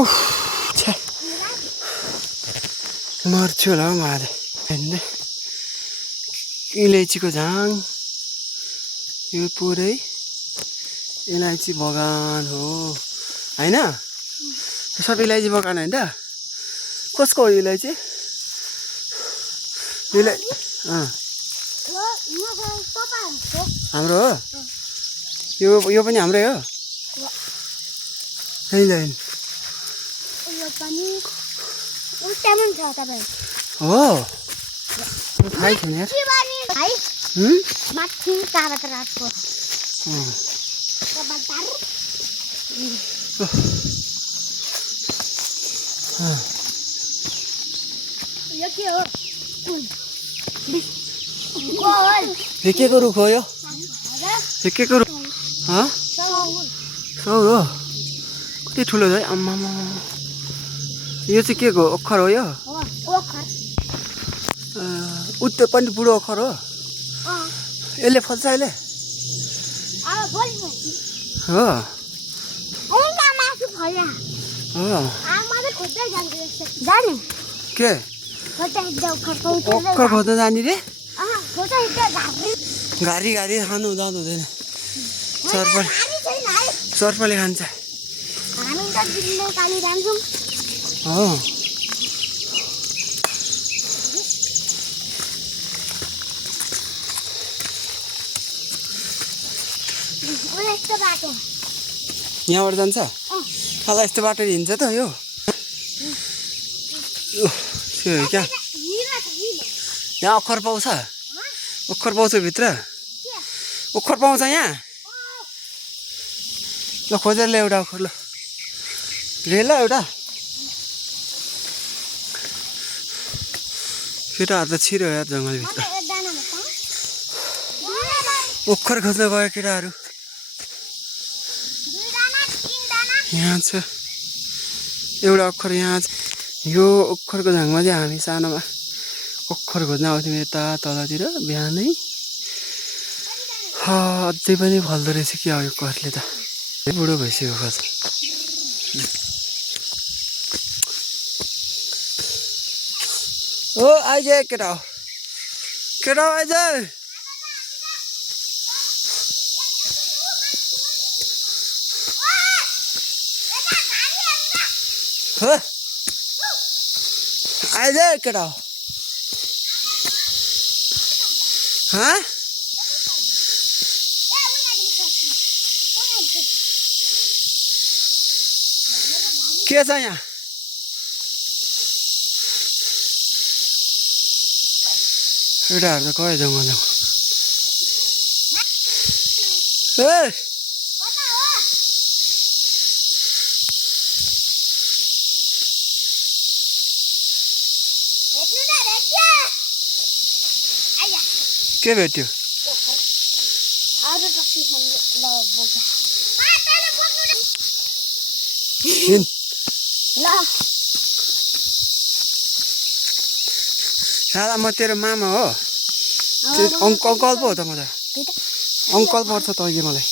उफ छे मर्छु होला हौ माले हेर्नु इलाइचीको झाङ यो पुरै इलाइची बगान हो हैन सब इलाइची बगान हैन त कसको हो इलाइची हाम्रो हो यो पनि हाम्रै हो हैन हो थाहै छैन यार यो के को रुख हो यो के को रुख सौर हो कति ठुलो छ है आम्मा यो चाहिँ के को ओखर हो यो उत्ते पनि बुढो ओखर हो यसले फल्छ अहिले हो के ओखर खोज्न जाने रे घारी घारी खानु जानु हुँदैन सर्पले खान्छ हो यहाँबाट जान्छ होला यस्तो बाटो हिँड्छ त यो क्या यहाँ ओखर पाउँछ भित्र ओखर पाउँछ यहाँ ल खोजेर ल्याउ एउटा ओखर ल रेल एउटा केटाहरू त छिरो यार जङ्गलभित्र ओखर खोज्न गयो केटाहरू यहाँ छ एउटा ओखर यहाँ छ यो ओखरको झाङमा चाहिँ हामी सानोमा ओखर खोज्न आउँथ्यौँ यता तलतिर बिहानै अझै पनि फल्दो रहेछ कि अब यो ओखरले त बुढो भइसक्यो खोज ओ आइज केटा हो आइज आइज केटा हो के छ यहाँ केटाहरू त गयो जङ्गलमा के भेट्यो साला म तेरो मामा हो अङ्कल पो हो त म त अङ्कल पर्छ त अहिले मलाई